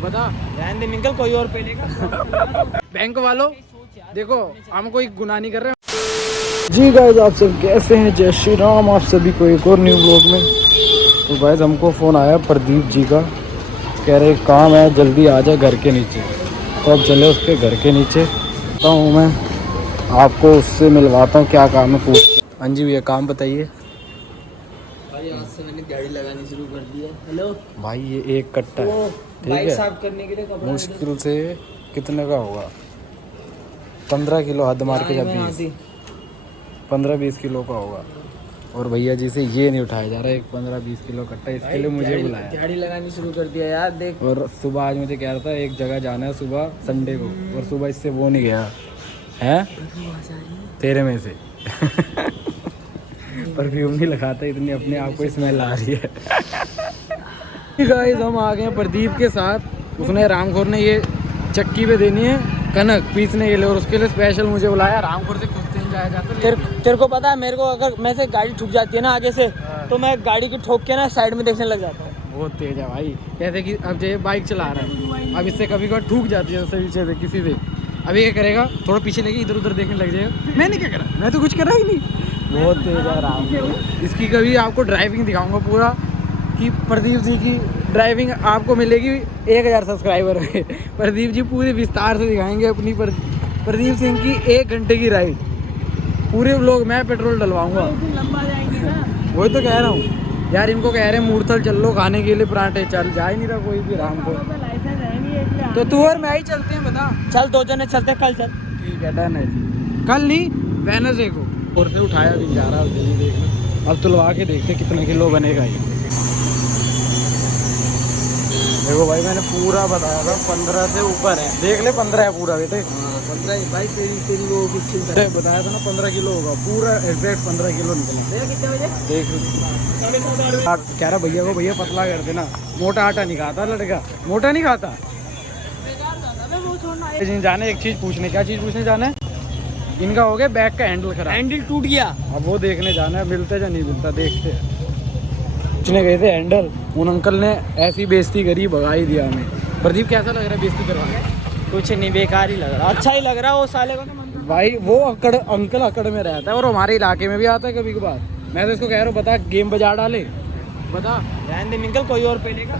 बता रहने दे मिंकल, कोई और पे लेगा। बैंक वालों देखो, हम कोई गुनाह नहीं कर रहे। जी गाइस, आप सब कैसे हैं? जय श्री राम आप सभी को एक और न्यू ब्लॉग में। तो गाइस हमको फ़ोन आया प्रदीप जी का, कह रहे काम है जल्दी आ जाए घर के नीचे। तो अब चले उसके घर के नीचे, आता हूँ मैं आपको उससे मिलवाता हूँ क्या काम है पूछ। हाँ जी भैया, काम बताइए। भाई आज से मैंने गाड़ी लगानी शुरू कर दी है। हेलो भाई ये एक कट्टा है, ठीक बाइक है? साफ करने के लिए कपड़ा मुश्किल से कितने का होगा? 15 किलो हद मार के, जब 15-20 किलो का होगा। और भैया जी से ये नहीं उठाया जा रहा है 15-20 किलो कट्टा, इसके लिए मुझे बुलाया। गाड़ी लगानी शुरू कर दिया यार, देख। और सुबह आज मुझे कह रहा था एक जगह जाना है सुबह संडे को, और सुबह इससे वो नहीं गया है तेरे में से। परफ्यूम नहीं लगाता, इतनी अपने आप को स्मेल आ रही है। गाइस हम आ गए हैं प्रदीप के साथ। उसने रामखोर ने ये चक्की पे देनी है कनक पीसने के लिए, और उसके लिए स्पेशल मुझे बुलाया। रामखोर से खुद से जाया जाता है। तेरे को पता है, मेरे को अगर मैं से गाड़ी ठुक जाती है ना आगे से, तो मैं गाड़ी की ठोक के ना साइड में देखने लग जाता हूँ। बहुत तेज है भाई। जैसे कि अब ये बाइक चला रहा है, अब इससे कभी कभी ठूक जाती है पीछे से किसी से। अभी क्या करेगा, थोड़ा पीछे लेके इधर उधर देखने लग जाएगा। मैंने क्या करा, मैं तो कुछ करा ही नहीं। बहुत तेज है राम। इसकी कभी आपको ड्राइविंग दिखाऊंगा पूरा, कि प्रदीप जी की ड्राइविंग आपको मिलेगी 1000 सब्सक्राइबर में। प्रदीप जी पूरे विस्तार से दिखाएंगे अपनी प्रदीप सिंह की 1 घंटे की राइड। पूरे लोग मैं पेट्रोल डलवाऊंगा। लंबा जाएंगे ना, वही तो कह रहा हूँ यार, इनको कह रहे हैं मूर्थल चल लो खाने के लिए पराठे, चल जा ही नहीं रहा कोई भी राम को। लाइसेंस है नहीं। तो तू और मैं ही चलते हैं, बता। चल 2 जने चलते, कल चल। ठीक है, डन है जी। कल नहीं, वेडनेसडे को। और फिर उठाया भी जा रहा है, देखना अब तुलवा के देखते कितने किलो बनेगा ये। देखो भाई, मैंने पूरा बताया था 15 से ऊपर है, देख ले 15 है पूरा बेटे। 15 भाई, तेरी वो कुछ बताया था ना 15 किलो होगा, पूरा एग्जैक्ट 15 किलो निकला। कितने बजे? देख कह रहा भैया को, भैया पतला कर देना, मोटा आटा नहीं खाता लड़का, मोटा नहीं खाता। जाने एक चीज पूछने, क्या चीज पूछने जाना है? इनका हो गया बैग का हैंडल खराब, हैंडल टूट गया। अब वो देखने जाना है, मिलते या नहीं मिलता देखते हैं। पूछने गए थे हैंडल, उन अंकल ने ऐसी बेइज्जती करी, भगा ही दिया हमें। प्रदीप कैसा लग रहा है बेइज्जती करवाने? कुछ नहीं, बेकार ही लग रहा, अच्छा ही लग रहा है। वो साले को ना भाई वो अंकल अकड़ में रहता है, और हमारे इलाके में भी आता है कभी कभार। मैं तो इसको कह रहा हूँ बता गेम बजा डाले, बता। रहने दे मिंकल, कोई और पे लेगा।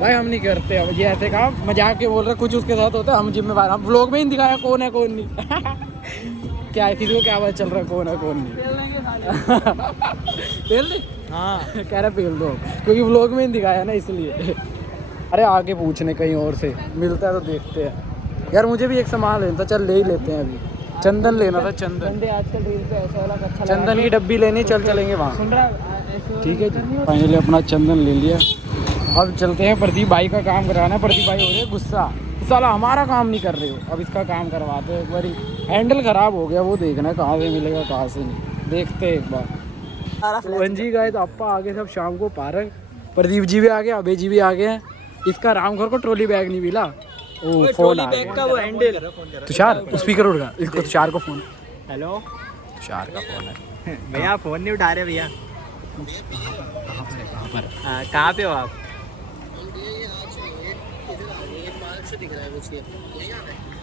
भाई हम नहीं करते अब ये ऐसे काम, मजाक के बोल रहे, कुछ उसके साथ होता है, हम जिम्मेवार। हम व्लॉग में ही दिखाया कौन है कौन नहीं। क्या है, किसी को क्या पता चल रहा है कौन है कौन नहीं। पेल दे, हाँ कह रहा पेल दो, क्योंकि व्लॉग में ही दिखाया ना इसलिए। अरे आगे पूछने कहीं और से मिलता है तो देखते हैं यार। मुझे भी एक सामान लेना था, चल ले ही लेते हैं। अभी चंदन लेना था, चंदन। आजकल रील पे ऐसा वाला अच्छा चंदन की डब्बी लेनी, चलेंगे वहाँ। सुन रहा, ठीक है जी, फाइनली अपना चंदन ले लिया। अब चलते हैं, प्रदीप भाई का काम कराना है। प्रदीप भाई हो रहे गुस्सा, साला हमारा काम नहीं कर रहे हो। अब इसका काम करवाते हैं एक बार। हैंडल खराब हो गया, वो देखना है कहाँ से मिलेगा कहाँ से नहीं, देखते हैं एक बार। तो जी गाइस, तो अपा आ गए सब शाम को पार्क। प्रदीप जी भी आ गए, अभय जी भी आ गए हैं। इसका रामघर को ट्रॉली बैग नहीं मिला। ओ फोन आ गया का वो हैंडल। तुषार, स्पीकर उठ गया, इसको तुषार को फोन। हेलो, तुषार का फोन है भैया। फोन नहीं उठा रहे भैया। कहाँ पर कहाँ पे हो आप?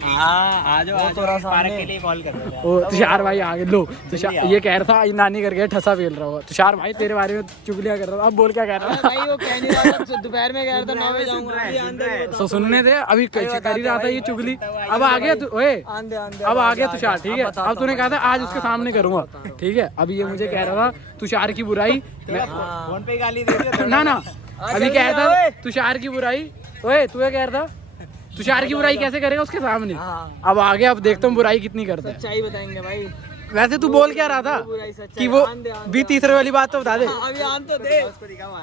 हाँ आ जाओ, पार्क के लिए कॉल कर रहे हैं। ओ तुषार भाई आ गए। लो तुषार ये कह रहा था नानी करके ठसा फेल रहा हुआ। तुषार भाई तेरे बारे में चुगलियां कर रहा था, अब बोल क्या कह रहा था? भाई वो कह नहीं रहा था, दोपहर में कह रहा था 9 बजे जाऊंगा। तो सुनने थे, अभी कर ही रहा था ये चुगली। अब आ गया ओए, अब आ गया तुषार, ठीक है। अब तूने कहा था आज उसके सामने करूंगा, ठीक है। अभी ये मुझे कह रहा था तुषार की बुराई, फोन पे गाली दे दी ना ना, अभी कह रहा था तुषार की बुराई। ओए तू कह रहा था तुषार की बुराई कैसे करेगा उसके सामने। अब आ गया, अब देखता हूँ बुराई कितनी करता है। सच्चाई बताएंगे भाई। वैसे तू बोल क्या रहा था कि वो भी तीसरे वाली बात तो बता दे। अभी आन तो दे,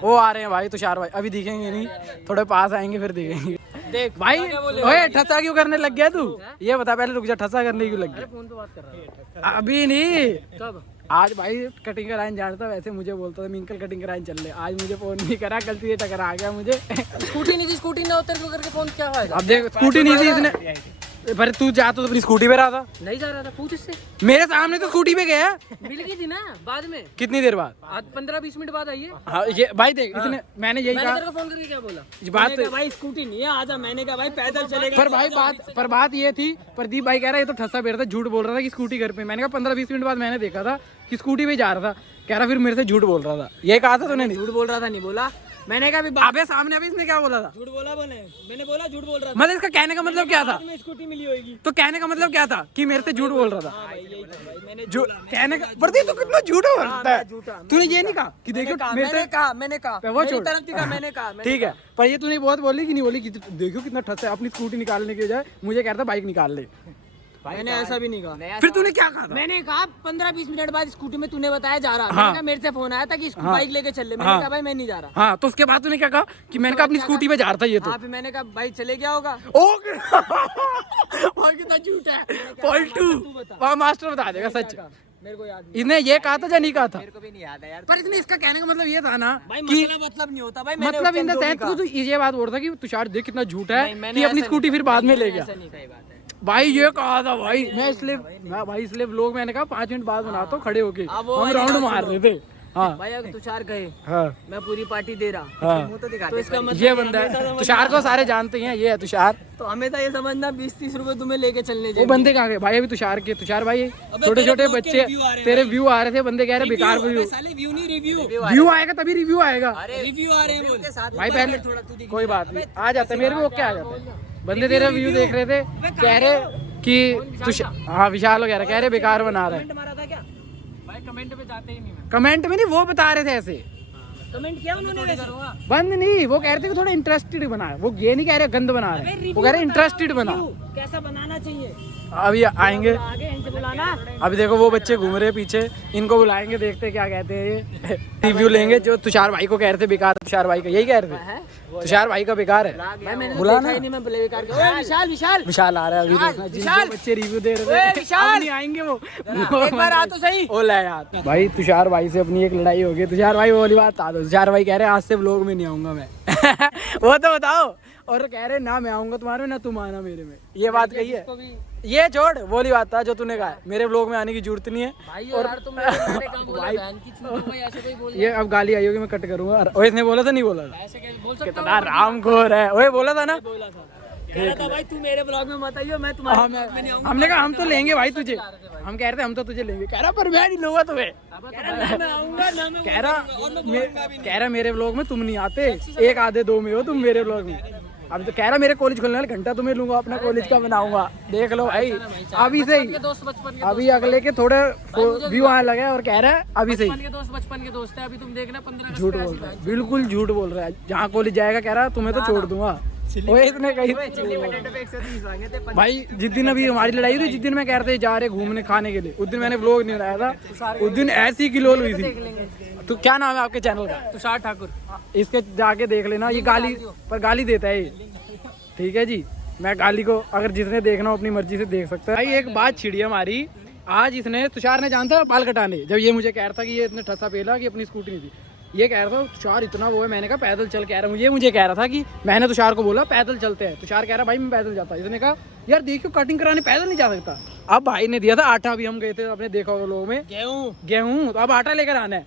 वो आ रहे हैं भाई तुषार भाई, अभी दिखेंगे नहीं, थोड़े पास आएंगे फिर दिखेंगे। देख भाई, ओए ठसा क्यों करने लग गया तू? ये बता पहले, रुक जा, ठसा करने क्यों लग गया? अभी नहीं, कब? आज भाई कटिंग का लाइन जानता, वैसे मुझे बोलता था मिंकल कटिंग का लाइन चल रहे। आज मुझे फोन नहीं करा, गलती से टकरा गया मुझे। स्कूटी नहीं थी, स्कूटी ना उतर को करके फोन क्या फायदा? अब देख, स्कूटी नहीं थी इसने, पर तू जा तो अपनी स्कूटी पे रहा था। नहीं जा रहा था, पूछ इससे। मेरे सामने तो स्कूटी पे गया। मिल गई थी ना बाद में। कितनी देर बाद? 15-20 मिनट बाद आई है। हाँ ये भाई देख इसने मैंने यही मैंने कहा। तेरे को फोन करके क्या बोला? बात मैंने कहा, भाई स्कूटी नहीं है, आजा। मैंने कहा भाई पैदल चलेगा। पर बात ये थी, प्रदीप भाई कह रहा है ये तो ठस्सा बेर था, झूठ बोल रहा था कि स्कूटी घर पे। मैंने कहा 15-20 मिनट बाद मैंने देखा था कि स्कूटी पे जा रहा था। कह रहा फिर मेरे से झूठ बोल रहा था। ये कहा था तूने? नहीं झूठ बोल रहा था, नहीं बोला। मैंने कहा अबे सामने अभी इसने क्या बोला था? झूठ बोला। मैंने बोला झूठ बोल रहा था। मतलब इसका कहने का मतलब क्या था? स्कूटी मिली होगी। तो कहने का मतलब क्या था कि मेरे से झूठ बोल रहा था? मैंने कहने का प्रदीप तू कितना झूठ बोलता है। तूने ये नहीं कहा कि देखो मेरे से मैंने कहा वो छोड़। मैंने कहा ठीक है, पर ये तूने बहुत बोली कि नहीं बोली कि देखो कितना ठस है। अपनी स्कूटी निकालने के बजाय मुझे कह रहा था बाइक निकाल ले। मैंने ऐसा भी नहीं कहा। फिर तूने क्या कहा था? मैंने कहा 15-20 मिनट बाद स्कूटी में तूने बताया जा रहा। हाँ। मैंने कहा मेरे से फोन आया था कि बाइक लेके चल ले। मैंने कहा भाई मैं नहीं जा रहा। हाँ तो उसके बाद तूने क्या कहा कि मैंने कहा अपनी स्कूटी पे जा रहा था ये तो। हाँ, फिर मैंने कहा भाई चले क्या होगा। ओके और कितना झूठ है। पॉइंट मास्टर बता देगा सच। मेरे को याद इसने ये कहा था या नहीं कहा था? मेरे को भी नहीं याद है यार। पर इसने इसका कहने का मतलब ये था ना भाई कि मतलब नहीं होता भाई। मतलब इन द सेंस तू ये बात बोल रहा था कि तुषार देख कितना झूठ है मैंने कि अपनी ऐसा स्कूटी फिर बाद में ले गया। ऐसा नहीं सही बात है भाई ये कहा था भाई। मैं इसलिए व्लॉग मैंने कहा 5 मिनट बाद बनाता हूँ खड़े होके। हम राउंड मार रहे थे। हाँ भाई अगर तुषार कहे हाँ मैं पूरी पार्टी दे रहा हाँ तो इसका मतलब ये बंदा है तुषार को सारे जानते हैं। ये है तुषार। तो हमेशा ये समझना 20-30 रुपए तुम्हें लेके चलने वो चाहिए। बंदे कहाँ गए भाई? अभी तुषार भाई छोटे छोटे बच्चे तेरे व्यू आ रहे थे। बंदे कह रहे बेकार व्यू। व्यू नहीं रिव्यू व्यू आएगा तभी रिव्यू आएगा रिव्यू आ रहे हैं भाई। पहले कोई बात नहीं आ जाता है मेरे भी ओके आ जाता है। बंदे तेरे व्यू देख रहे थे, कह रहे कि हाँ विशाल वगैरह कह रहे बेकार बना रहा है। मारा था क्या भाई? कमेंट पे जाते ही नहीं। कमेंट में नहीं, वो बता रहे थे ऐसे। कमेंट किया उन्होंने? बंद नहीं, वो कह रहे थे कि थोड़ा इंटरेस्टेड बना है। वो ये नहीं कह रहे गंद बना रहे हैं, वो कह रहे इंटरेस्टेड बना। कैसा बनाना चाहिए अभी आएंगे, आगे इनसे बुलाना। अभी देखो वो बच्चे घूम रहे हैं पीछे, इनको बुलाएंगे, देखते हैं क्या कहते हैं ये। रिव्यू लेंगे। जो तुषार भाई को कह रहे थे बेकार, तुषार भाई का यही कह रहे थे तुषार भाई का बेकार है। भाई मैंने बुला देखा ही नहीं, मैं बेकार का। विशाल विशाल विशाल आ रहा है अभी। देखना जिन बच्चे रिव्यू दे रहे थे विशाल अब नहीं आएंगे वो। एक बार आ तो सही। ओ ले यार भाई तुषार भाई से अपनी एक लड़ाई हो गई। तुषार भाई वो वाली बात बता दो। तुषार भाई कह रहे हैं आज से व्लॉग में नहीं आऊंगा मैं। वो तो बताओ। और कह रहे ना मैं आऊंगा तुम्हारे में ना तुम आना मेरे में। ये बात कही है। ये छोड़, वो वाली बात था जो तूने कहा मेरे व्लॉग में आने की जरूरत नहीं है। और ये अब गाली आई होगी, मैं कट करूंगा। और इसने बोला था नहीं बोला था? कितना रामखोर है। ओए बोला था ना? भाई तू मेरे ब्लॉग में मत आइयो, मैं तुम्हारे ब्लॉग में नहीं आऊंगा। हमने कहा हम तो लेंगे भाई तुझे। हम कह रहे थे हम तो तुझे लेंगे। कह रहा पर मैं नहीं लूंगा तुम्हें। मैं आऊंगा ना। मैं कह रहा मेरे व्लॉग में तुम नहीं आते, एक आधे दो में हो तुम मेरे व्लॉग में। अब तो कह रहा मेरे कॉलेज खुलने वाला घंटा तुम्हें लूंगा, अपना कॉलेज का बनाऊंगा। देख लो भाई अभी से ही। अभी अगले के थोड़े व्यू आने लगे और कह रहा है अभी से ही बचपन के दोस्त है। अभी तुम देखना 15 झूठ बोल रहा है, बिल्कुल झूठ बोल रहा है। जहाँ कॉलेज जाएगा कह रहा तुम्हें तो छोड़ दूंगा। वो इसने कही भाई जिस दिन अभी हमारी लड़ाई हुई, जिस दिन मैं कह रहा था जा रहे घूमने खाने के लिए, उस दिन मैंने व्लॉग नहीं बनाया था। उस दिन ऐसी किलोल हुई थी। तो क्या नाम है आपके चैनल का? तुषार ठाकुर। इसके जाके देख लेना। ये गाली पर गाली देता है ये। ठीक है जी, मैं गाली को अगर जिसने देखना हो अपनी मर्जी से देख सकता है। भाई एक बात छिड़ी हमारी आज। इसने तुषार ने जानता है बाल कटाने, जब ये मुझे कह रहा था कि ये इतने ठसा पेला कि अपनी स्कूटी नहीं थी। ये कह रहा था तुषार इतना वो है। मैंने कहा पैदल चल। कह रहा हूँ मुझे कह रहा था कि मैंने तुषार को बोला पैदल चलते हैं। तुषार कह रहा भाई मैं पैदल जाता। इसने कहा यार देखियो कटिंग कराने पैदल नहीं जा सकता। अब भाई ने दिया था आटा, भी हम गए थे, आपने देखा होगा लोगों में गेहूं। तो अब आटा लेकर आना है।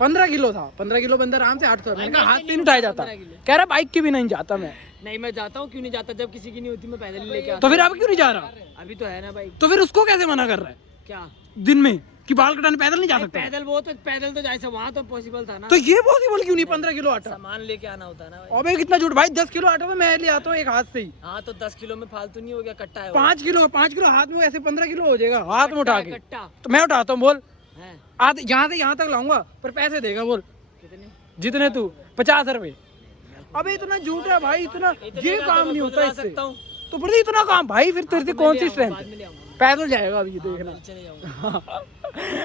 15 किलो था। 15 किलो बंदा आराम से 8 था। मैंने कहा हाथ से नहीं उठाया जाता। कह रहा बाइक की भी नहीं जाता मैं। नहीं मैं जाता हूँ, क्यों नहीं जाता? जब किसी की नहीं होती मैं पैदल ही लेके आता। तो फिर अब क्यों नहीं जा रहा? अभी तो है ना भाई। तो फिर उसको कैसे मना कर रहा है क्या दिन में कि बाल कटाने पैदल नहीं जा सकता? पैदल वो तो पैदल तो जाए, वहाँ तो पॉसिबल था ना। तो ये पॉसिबल क्यों नहीं? 15 किलो आटा सामान लेके आना होता है ना। अबे कितना झूठ भाई। 10 किलो आटा तो मैं ले आता हूँ एक हाथ से ही। हाँ तो 10 किलो में फालतू नहीं हो गया, कट्टा है। 5 किलो हाथ में, ऐसे 15 किलो हो जाएगा हाथ में उठा के। कट्टा तो मैं उठाता हूँ। बोल है यहाँ से यहाँ तक लाऊंगा, पर पैसे देगा। बोल कितने? जितने तू 50 रुपए। अबे इतना झूठ है भाई, इतना ये काम नहीं होता इससे। तो फिर इतना काम भाई, फिर तेरे कौन सी स्ट्रेंथ? पैदल जाएगा अभी देखना।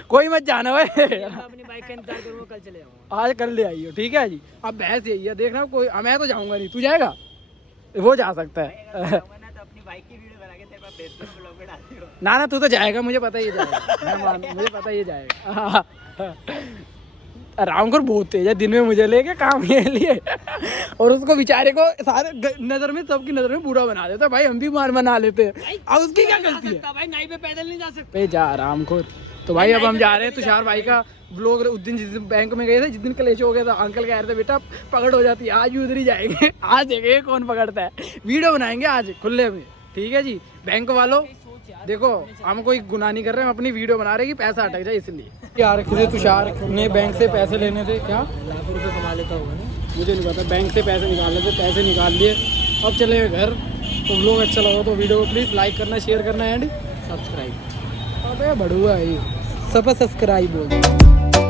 कोई मत जाना भाई। अपनी बाइक का इंतजार करूंगा, कल चले जाऊंगा। आज कर ले आइयो ठीक है जी। अब बहस यही है, देखना कोई। मैं तो जाऊंगा नहीं, तू जाएगा? वो जा सकता है। ना तू तो जाएगा, मुझे पता ही जाएगा। मुझे पता ही जाएगा। रामकर बहुत तेज है, दिन में मुझे लेके काम के लिए और उसको बेचारे को सारे नजर में, सबकी नजर में बुरा बना देता है। भाई हम भी मार बना लेते हैं, अब उसकी क्या गलती है? भाई नाई पे पैदल नहीं जा सकते। पे जा रामखोर। तो भाई अब हम जा रहे हैं तुषार भाई का व्लॉग। उस दिन जिस दिन बैंक में गए थे, जिस दिन कलेश हो गया था, अंकल कह रहे थे बेटा पकड़ हो जाती है, आज भी उधर ही जाएंगे। आज देखेंगे कौन पकड़ता है, वीडियो बनाएंगे आज खुले में, ठीक है जी। बैंक वालों देखो, हम कोई गुनाह नहीं कर रहे हैं, हम अपनी वीडियो बना रहे हैं कि पैसा अटक जाए इसलिए। यार किसी तुषार ने बैंक से पैसे लेने थे, क्या लाखों रुपए कमा लेता होगा ना, मुझे नहीं पता। बैंक से पैसे निकालने थे, पैसे निकाल लिए, अब चले गए घर। तो व्लॉग अच्छा लगा तो वीडियो को प्लीज़ लाइक करना, शेयर करना एंड सब्सक्राइब। अबे बढ़ुआ है ये सब सब्सक्राइब हो गया।